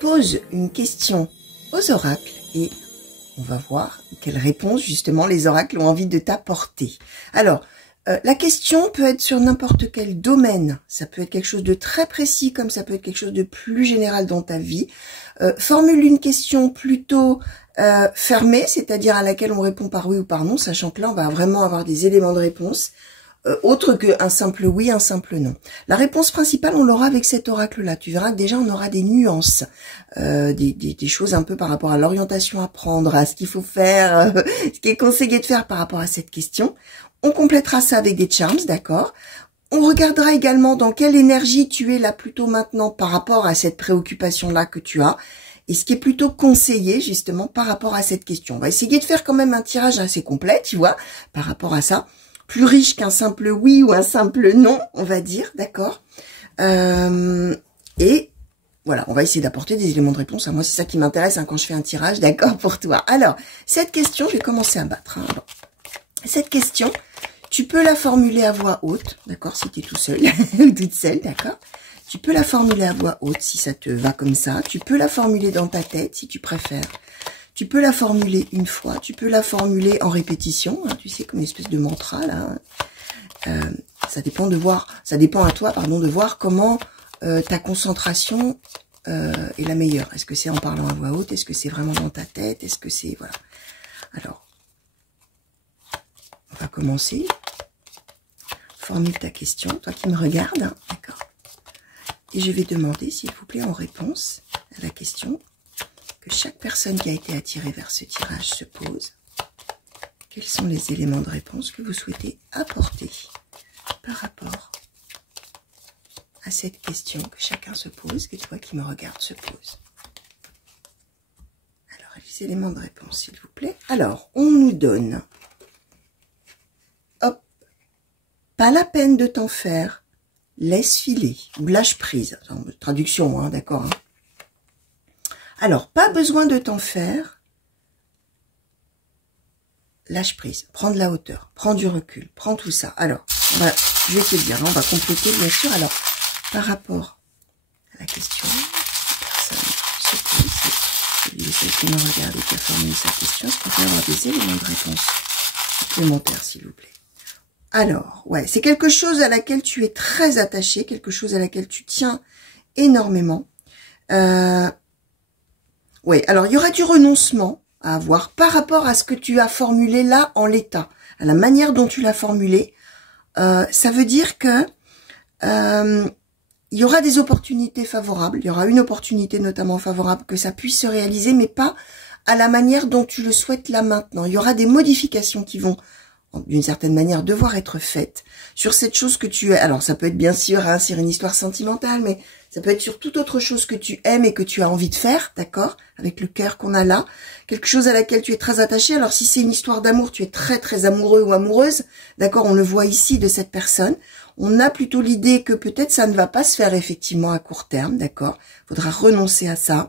pose une question aux oracles et on va voir quelles réponses justement les oracles ont envie de t'apporter. Alors, la question peut être sur n'importe quel domaine. Ça peut être quelque chose de très précis comme ça peut être quelque chose de plus général dans ta vie. Formule une question plutôt fermée, c'est-à-dire à laquelle on répond par oui ou par non, sachant que là, on va vraiment avoir des éléments de réponse. Autre qu'un simple oui, un simple non. La réponse principale, on l'aura avec cet oracle-là. Tu verras que déjà, on aura des nuances, des choses un peu par rapport à l'orientation à prendre, à ce qu'il faut faire, ce qui est conseillé de faire par rapport à cette question. On complétera ça avec des charms, d'accord? On regardera également dans quelle énergie tu es là plutôt maintenant par rapport à cette préoccupation-là que tu as. Et ce qui est plutôt conseillé, justement, par rapport à cette question. On va essayer de faire quand même un tirage assez complet, tu vois, par rapport à ça. Plus riche qu'un simple oui ou un simple non, on va dire, d'accord. Et voilà, on va essayer d'apporter des éléments de réponse. Moi, c'est ça qui m'intéresse quand je fais un tirage, d'accord, pour toi. Alors, cette question, je vais commencer à battre. Alors, cette question, tu peux la formuler à voix haute, d'accord, si tu es tout seul ou toute seule, d'accord. Tu peux la formuler à voix haute si ça te va comme ça. Tu peux la formuler dans ta tête si tu préfères. Tu peux la formuler une fois, tu peux la formuler en répétition, hein, tu sais, comme une espèce de mantra, là. Ça dépend à toi, pardon, de voir comment ta concentration est la meilleure. Est-ce que c'est en parlant à voix haute? Est-ce que c'est vraiment dans ta tête? Est-ce que c'est... Voilà. Alors, on va commencer. Formule ta question, toi qui me regardes, hein, d'accord. Et je vais demander, s'il vous plaît, en réponse à la question, que chaque personne qui a été attirée vers ce tirage se pose. Quels sont les éléments de réponse que vous souhaitez apporter par rapport à cette question que chacun se pose, que toi qui me regardes se pose. Alors, les éléments de réponse, s'il vous plaît. Alors, on nous donne, hop, pas la peine de t'en faire, laisse filer, ou lâche prise. Traduction, hein, d'accord, hein. Alors, pas besoin de t'en faire. Lâche prise, prends de la hauteur, prends du recul, prends tout ça. Alors, je vais te dire, on va compléter bien sûr. Alors, par rapport à la question, la personne se pose, celui ou celle qui me regarde et qui a formulé sa question, est-ce qu'on peut avoir des éléments de réponse supplémentaires, s'il vous plaît? Alors, ouais, c'est quelque chose à laquelle tu es très attaché, quelque chose à laquelle tu tiens énormément. Oui, alors il y aura du renoncement à avoir par rapport à ce que tu as formulé là en l'état, à la manière dont tu l'as formulé. Ça veut dire que il y aura des opportunités favorables, il y aura une opportunité notamment favorable que ça puisse se réaliser, mais pas à la manière dont tu le souhaites là maintenant. Il y aura des modifications qui vont d'une certaine manière devoir être faites sur cette chose que tu es. Alors ça peut être bien sûr hein, sur une histoire sentimentale, mais ça peut être sur toute autre chose que tu aimes et que tu as envie de faire, d'accord, avec le cœur qu'on a là, quelque chose à laquelle tu es très attaché. Alors si c'est une histoire d'amour, tu es très très amoureux ou amoureuse, d'accord, on le voit ici de cette personne. On a plutôt l'idée que peut-être ça ne va pas se faire effectivement à court terme, d'accord, faudra renoncer à ça.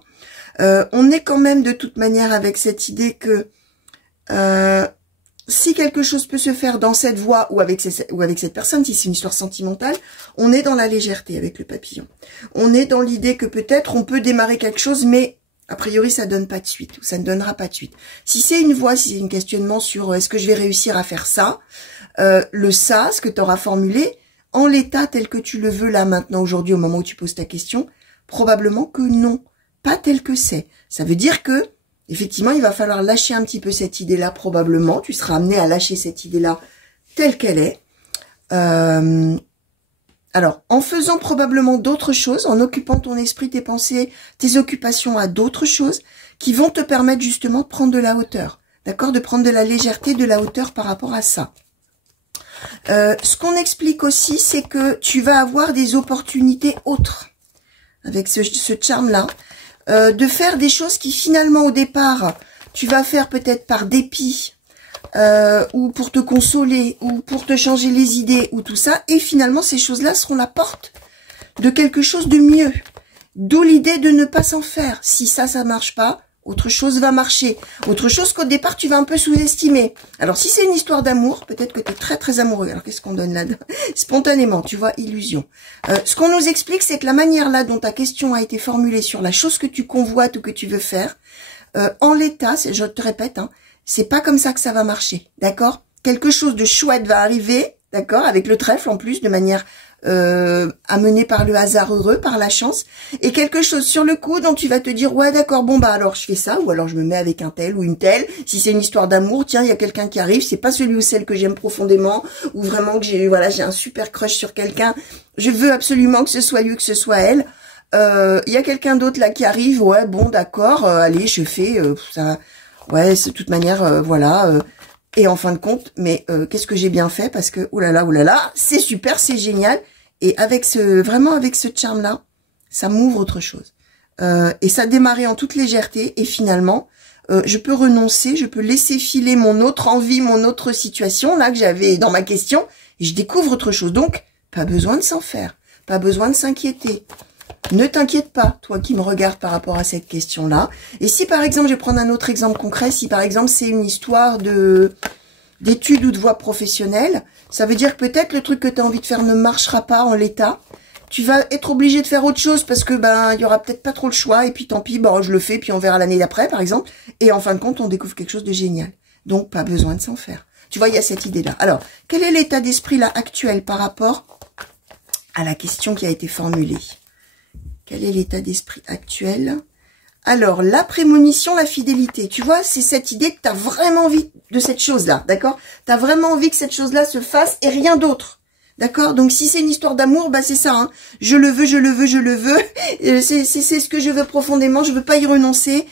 On est quand même de toute manière avec cette idée que si quelque chose peut se faire dans cette voie ou avec cette personne, si c'est une histoire sentimentale, on est dans la légèreté avec le papillon. On est dans l'idée que peut-être on peut démarrer quelque chose, mais a priori ça donne pas de suite, ou ça ne donnera pas de suite. Si c'est une voie, si c'est un questionnement sur est-ce que je vais réussir à faire ça, ce que tu auras formulé, en l'état tel que tu le veux là maintenant, aujourd'hui, au moment où tu poses ta question, probablement que non, pas tel que c'est. Ça veut dire que effectivement, il va falloir lâcher un petit peu cette idée-là, probablement. Tu seras amené à lâcher cette idée-là telle qu'elle est. Alors, en faisant probablement d'autres choses, en occupant ton esprit, tes pensées, tes occupations à d'autres choses qui vont te permettre justement de prendre de la hauteur. D'accord? De prendre de la légèreté, de la hauteur par rapport à ça. Ce qu'on explique aussi, c'est que tu vas avoir des opportunités autres avec ce charme-là. De faire des choses qui finalement au départ tu vas faire peut-être par dépit ou pour te consoler ou pour te changer les idées ou tout ça, et finalement ces choses-là seront la porte de quelque chose de mieux, d'où l'idée de ne pas s'en faire. Si ça marche pas, autre chose va marcher, autre chose qu'au départ tu vas un peu sous-estimer. Alors si c'est une histoire d'amour, peut-être que tu es très très amoureux. Alors qu'est-ce qu'on donne là? Spontanément, tu vois, illusion. Ce qu'on nous explique, c'est que la manière là dont ta question a été formulée sur la chose que tu convoites ou que tu veux faire, en l'état, je te répète, hein, c'est pas comme ça que ça va marcher, d'accord? Quelque chose de chouette va arriver, d'accord, avec le trèfle en plus, de manière amené par le hasard heureux, par la chance, et quelque chose sur le coup dont tu vas te dire ouais d'accord, bon bah alors je fais ça, ou alors je me mets avec un tel ou une telle. Si c'est une histoire d'amour, tiens, il y a quelqu'un qui arrive, c'est pas celui ou celle que j'aime profondément, ou vraiment que j'ai un super crush sur quelqu'un, je veux absolument que ce soit lui, que ce soit elle. Il y a quelqu'un d'autre là qui arrive, ouais bon d'accord, allez je fais ça, ouais c'est de toute manière voilà. Et en fin de compte, mais qu'est-ce que j'ai bien fait, parce que oulala, c'est super, c'est génial. Et avec vraiment avec ce charme-là, ça m'ouvre autre chose. Et ça démarrait en toute légèreté. Et finalement, je peux renoncer, je peux laisser filer mon autre envie, mon autre situation, là, que j'avais dans ma question. Et je découvre autre chose. Donc, pas besoin de s'en faire. Pas besoin de s'inquiéter. Ne t'inquiète pas, toi qui me regardes par rapport à cette question-là. Et si, par exemple, je vais prendre un autre exemple concret, si, par exemple, c'est une histoire d'études ou de voie professionnelle, ça veut dire que peut-être le truc que tu as envie de faire ne marchera pas en l'état. Tu vas être obligé de faire autre chose parce que il y aura peut-être pas trop le choix et puis tant pis, je le fais puis on verra l'année d'après par exemple. Et en fin de compte, on découvre quelque chose de génial. Donc pas besoin de s'en faire. Tu vois, il y a cette idée-là. Alors, quel est l'état d'esprit là actuel par rapport à la question qui a été formulée? Quel est l'état d'esprit actuel? Alors, la prémonition, la fidélité. Tu vois, c'est cette idée que tu as vraiment envie de cette chose-là, d'accord? Tu as vraiment envie que cette chose-là se fasse et rien d'autre, d'accord? Donc, si c'est une histoire d'amour, c'est ça, hein. Je le veux, je le veux, je le veux. C'est ce que je veux profondément, je veux pas y renoncer.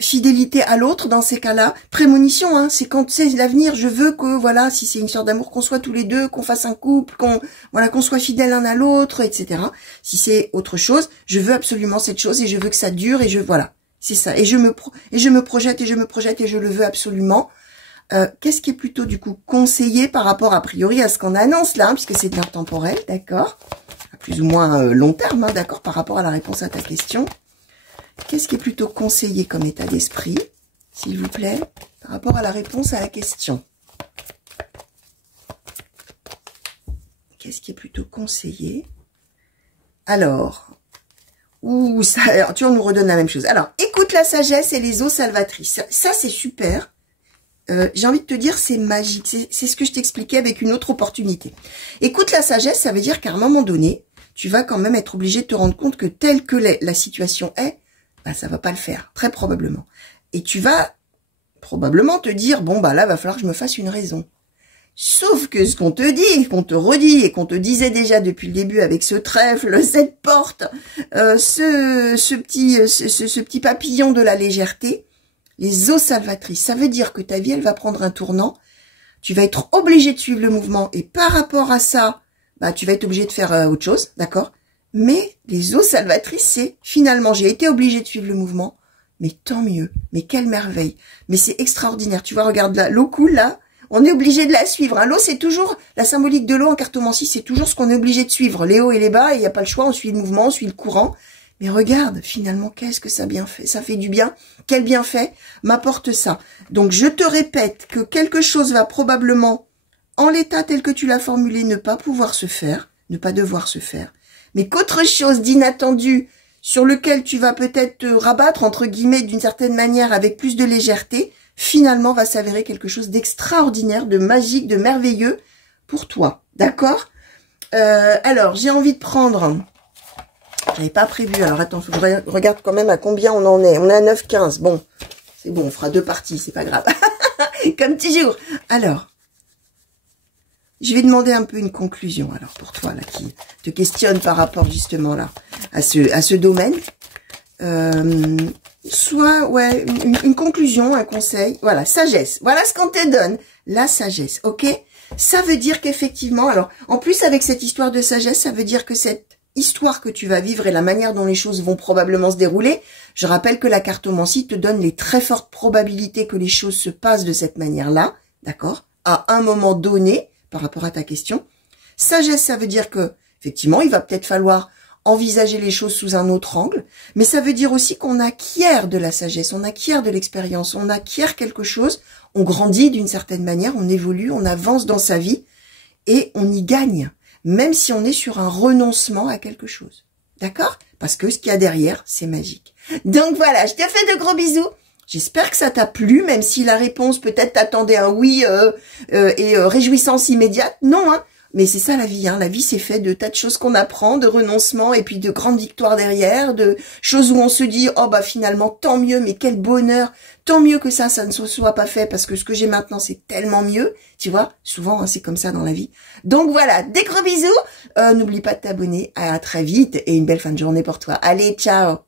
Fidélité à l'autre dans ces cas-là. Prémonition, hein, c'est quand c'est l'avenir. Je veux que, voilà, si c'est une histoire d'amour, qu'on soit tous les deux, qu'on fasse un couple, qu'on soit fidèles l'un à l'autre, etc. Si c'est autre chose, je veux absolument cette chose et je veux que ça dure et voilà. C'est ça. Et je me projette et je me projette et je le veux absolument. Qu'est-ce qui est plutôt, du coup, conseillé par rapport, a priori, à ce qu'on annonce là, hein, puisque c'est de l'intemporel, d'accord? À plus ou moins long terme, hein, d'accord, par rapport à la réponse à ta question. Qu'est-ce qui est plutôt conseillé comme état d'esprit, s'il vous plaît, par rapport à la réponse à la question? Qu'est-ce qui est plutôt conseillé? Alors, ça, tu vois, on nous redonne la même chose. Alors, écoute la sagesse et les eaux salvatrices. Ça, c'est super. J'ai envie de te dire, c'est magique. C'est ce que je t'expliquais avec une autre opportunité. Écoute la sagesse, ça veut dire qu'à un moment donné, tu vas quand même être obligé de te rendre compte que telle que la situation est, ça va pas le faire, très probablement. Et tu vas probablement te dire, bon, là, va falloir que je me fasse une raison. Sauf que ce qu'on te dit, qu'on te redit, et qu'on te disait déjà depuis le début avec ce trèfle, cette porte, ce petit papillon de la légèreté, les eaux salvatrices, ça veut dire que ta vie, elle va prendre un tournant, tu vas être obligé de suivre le mouvement, et par rapport à ça, tu vas être obligé de faire autre chose, d'accord? Mais les eaux salvatrices, c'est finalement, j'ai été obligée de suivre le mouvement, mais tant mieux, mais quelle merveille, mais c'est extraordinaire, tu vois, regarde là, l'eau coule là, on est obligé de la suivre, hein. L'eau c'est toujours, la symbolique de l'eau en cartomancie, c'est toujours ce qu'on est obligé de suivre, les hauts et les bas, et il n'y a pas le choix, on suit le mouvement, on suit le courant, mais regarde, finalement, qu'est-ce que ça a bien fait, ça fait du bien, quel bienfait m'apporte ça. Donc je te répète que quelque chose va probablement, en l'état tel que tu l'as formulé, ne pas pouvoir se faire, ne pas devoir se faire, mais qu'autre chose d'inattendu sur lequel tu vas peut-être te rabattre, entre guillemets, d'une certaine manière, avec plus de légèreté, finalement va s'avérer quelque chose d'extraordinaire, de magique, de merveilleux pour toi. D'accord? Alors, j'ai envie de prendre... J'avais pas prévu. Alors, attends, faut que je regarde quand même à combien on en est. On est à 9,15. Bon, c'est bon, on fera 2 parties, c'est pas grave. Comme toujours. Alors... Je vais demander un peu une conclusion, alors, pour toi, là, qui te questionne par rapport, justement, là, à ce domaine. Soit, ouais, une conclusion, un conseil. Voilà, sagesse. Voilà ce qu'on te donne. La sagesse, ok? Ça veut dire qu'effectivement, alors, en plus, avec cette histoire de sagesse, ça veut dire que cette histoire que tu vas vivre et la manière dont les choses vont probablement se dérouler, je rappelle que la cartomancie te donne les très fortes probabilités que les choses se passent de cette manière-là, d'accord? À un moment donné, par rapport à ta question. Sagesse, ça veut dire que, effectivement, il va peut-être falloir envisager les choses sous un autre angle, mais ça veut dire aussi qu'on acquiert de la sagesse, on acquiert de l'expérience, on acquiert quelque chose, on grandit d'une certaine manière, on évolue, on avance dans sa vie et on y gagne, même si on est sur un renoncement à quelque chose. D'accord? Parce que ce qu'il y a derrière, c'est magique. Donc voilà, je te fais de gros bisous. J'espère que ça t'a plu, même si la réponse, peut-être t'attendais un oui et réjouissance immédiate. Non, hein. Mais c'est ça la vie, hein. La vie, c'est fait de tas de choses qu'on apprend, de renoncements et puis de grandes victoires derrière, de choses où on se dit, oh bah finalement, tant mieux, mais quel bonheur, tant mieux que ça ne se soit pas fait parce que ce que j'ai maintenant, c'est tellement mieux. Tu vois, souvent, hein, c'est comme ça dans la vie. Donc voilà, des gros bisous. N'oublie pas de t'abonner. À très vite et une belle fin de journée pour toi. Allez, ciao.